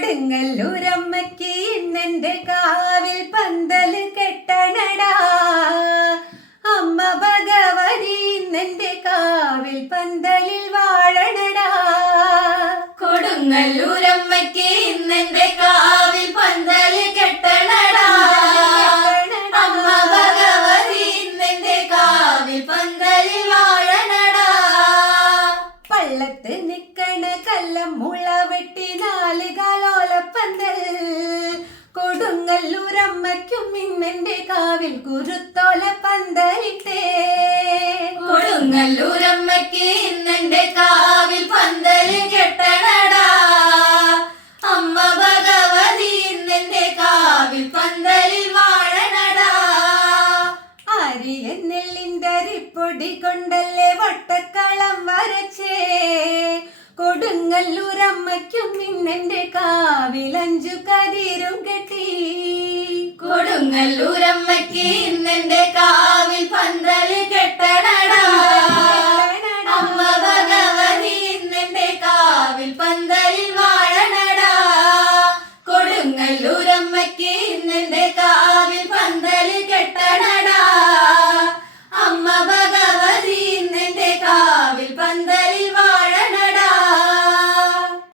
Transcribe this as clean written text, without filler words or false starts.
കൊടുങ്ങല്ലൂരമ്മയ്ക്ക് ഇന്നെന്റെ കാവിൽ പന്തല് കെട്ടണടാ. അമ്മ ഭഗവതി ഇന്നെന്റെ കാവിൽ പന്തലിൽ വാഴണടാ. കൊടുങ്ങല്ലൂരമ്മയ്ക്ക് ഇന്നെന്റെ കാവിൽ പന്തല് കെട്ടണടാ. അമ്മ ഭഗവതി ഇന്നെന്റെ കാവിൽ പന്തലിൽ വാഴണടാ. പള്ളത്ത് നിക്കണ കല്ലം മുള വെട്ടി നാല് കാലോലപ്പന്തൽ. കൊടുങ്ങല്ലൂരമ്മയ്ക്കും ഇന്നെന്റെ കാവിൽ കുരുത്തോല പന്തലിട്ടേ. കൊടുങ്ങല്ലൂരമ്മയ്ക്ക് ഇന്നെന്റെ കാവിൽ പന്തല് കെട്ടണടാ. അമ്മ ഭഗവതി ഇന്നെന്റെ കാവിൽ പന്തലിൽ വാഴണടാ. ആരിയൻ നെല്ലിന്റെ അരിപ്പൊടി കൊണ്ടല്ലേ വട്ടക്കളം വരച്ചേ. കൊടുങ്ങല്ലൂരമ്മയ്ക്കും ഇന്നെന്റെ കാവിൽ 5 കതിരും കെട്ടി. കൊടുങ്ങല്ലൂരമ്മയ്ക്ക് ഇന്നെന്റെ